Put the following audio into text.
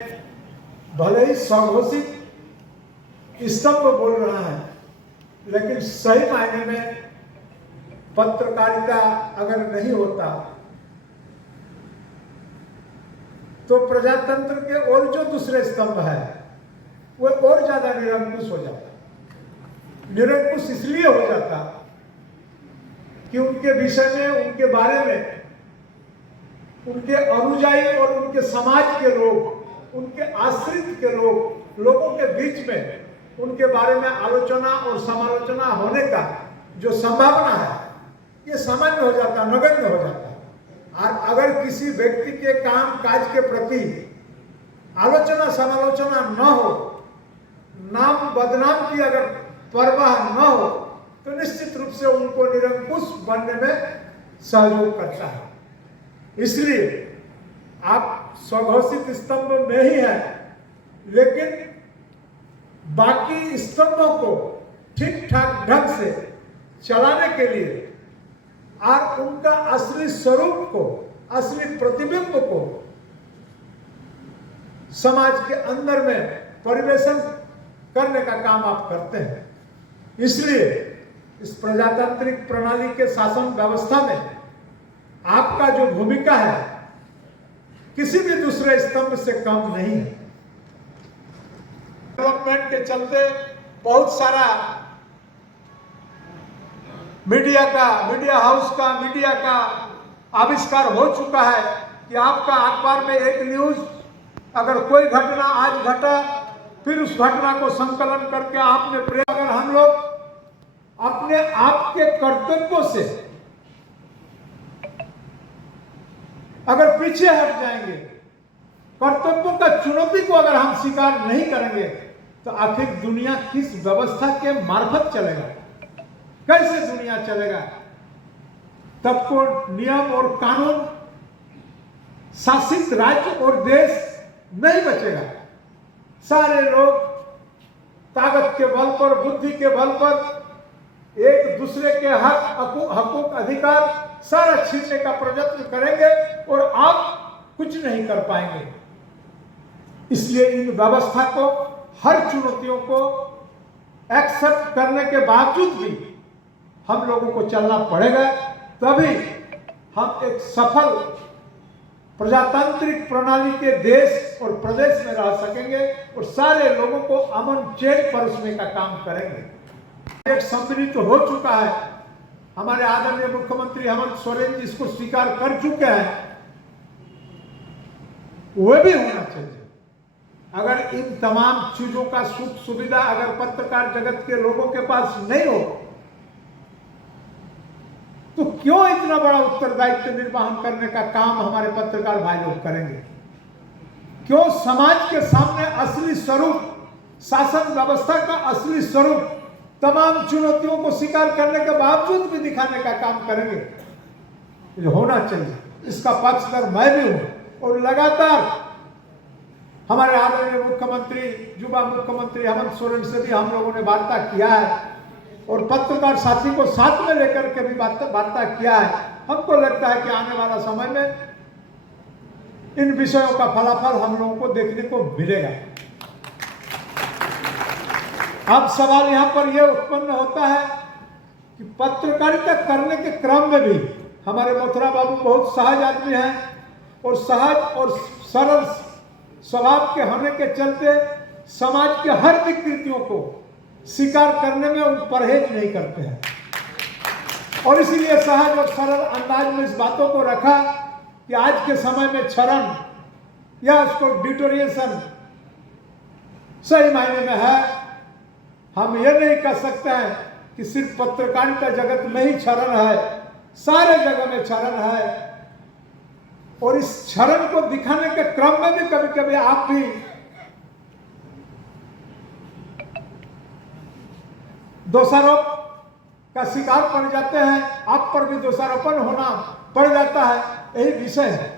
भले ही स्वघोषित स्तंभ बोल रहा है, लेकिन सही मायने में पत्रकारिता अगर नहीं होता तो प्रजातंत्र के और जो दूसरे स्तंभ है वो और ज्यादा निरंकुश हो जाता। निरंकुश इसलिए हो जाता कि उनके विषय में, उनके बारे में, उनके अनुयायी और उनके समाज के लोग, उनके आश्रित के लोगों के बीच में उनके बारे में आलोचना और समालोचना होने का जो संभावना है ये सामान्य हो जाता, नगण्य हो जाता। और अगर किसी व्यक्ति के काम काज के प्रति आलोचना समालोचना न हो, नाम बदनाम की अगर परवाह न हो, तो निश्चित रूप से उनको निरंकुश बनने में सहयोग करता है। इसलिए आप स्वघोषित स्तंभ में ही हैं, लेकिन बाकी स्तंभों को ठीक ठाक ढंग से चलाने के लिए और उनका असली स्वरूप को, असली प्रतिबिंब को समाज के अंदर में परिवेशन करने का काम आप करते हैं। इसलिए इस प्रजातांत्रिक प्रणाली के शासन व्यवस्था में आपका जो भूमिका है किसी भी दूसरे स्तंभ से कम नहीं है। डेवलपमेंट के चलते बहुत सारा मीडिया हाउस का, मीडिया का आविष्कार हो चुका है कि आपका अखबार में एक न्यूज, अगर कोई घटना आज घटा, फिर उस घटना को संकलन करके आपने अगर हम लोग अपने आप के कर्तव्यों से अगर पीछे हट जाएंगे, कर्तव्यों का चुनौती को अगर हम स्वीकार नहीं करेंगे, तो आखिर दुनिया किस व्यवस्था के मार्फत चलेगा, कैसे दुनिया चलेगा? तब को नियम और कानून शासित राज्य और देश नहीं बचेगा। सारे लोग ताकत के बल पर, बुद्धि के बल पर एक दूसरे के हकूक अधिकार सारा छीनने का प्रयत्न करेंगे और आप कुछ नहीं कर पाएंगे। इसलिए इन व्यवस्था को, हर चुनौतियों को एक्सेप्ट करने के बावजूद भी हम लोगों को चलना पड़ेगा, तभी हम एक सफल प्रजातांत्रिक प्रणाली के देश और प्रदेश में रह सकेंगे और सारे लोगों को अमन चैन परोसने का काम करेंगे। एक सम्मिलित तो हो चुका है, हमारे आदरणीय मुख्यमंत्री हेमंत सोरेन जी इसको स्वीकार कर चुके हैं, वह भी होना चाहिए। अगर इन तमाम चीजों का सुख सुविधा अगर पत्रकार जगत के लोगों के पास नहीं हो, तो क्यों इतना बड़ा उत्तरदायित्व निर्वहन करने का काम हमारे पत्रकार भाई लोग करेंगे? क्यों समाज के सामने असली स्वरूप, शासन व्यवस्था का असली स्वरूप तमाम चुनौतियों को स्वीकार करने के बावजूद भी दिखाने का काम करेंगे? ये होना चाहिए, इसका पक्षधर मैं भी हूं। और लगातार हमारे आदरणीय मुख्यमंत्री, युवा मुख्यमंत्री हेमंत सोरेन से भी हम लोगों ने वार्ता किया है और पत्रकार साथी को साथ में लेकर के भी वार्ता किया है। हमको लगता है कि आने वाला समय में इन विषयों का फलाफल हम लोगों को देखने को मिलेगा। अब सवाल यहाँ पर यह उत्पन्न होता है कि पत्रकारिता करने के क्रम में भी हमारे मथुरा बाबू बहुत सहज आदमी हैं और सहज और सरल स्वभाव के होने के चलते समाज के हर विकृतियों को स्वीकार करने में उन परहेज नहीं करते हैं और इसीलिए सहज और सरल अंदाज में इस बातों को रखा कि आज के समय में क्षरण या उसको डिटोरिएशन सही मायने में है। हम ये नहीं कह सकते हैं कि सिर्फ पत्रकारिता जगत में ही क्षरण है, सारे जगह में क्षरण है। और इस क्षरण को दिखाने के क्रम में भी कभी कभी आप भी दोषारोप का शिकार पड़ जाते हैं, आप पर भी दोषारोपण होना पड़ जाता है। यही विषय है।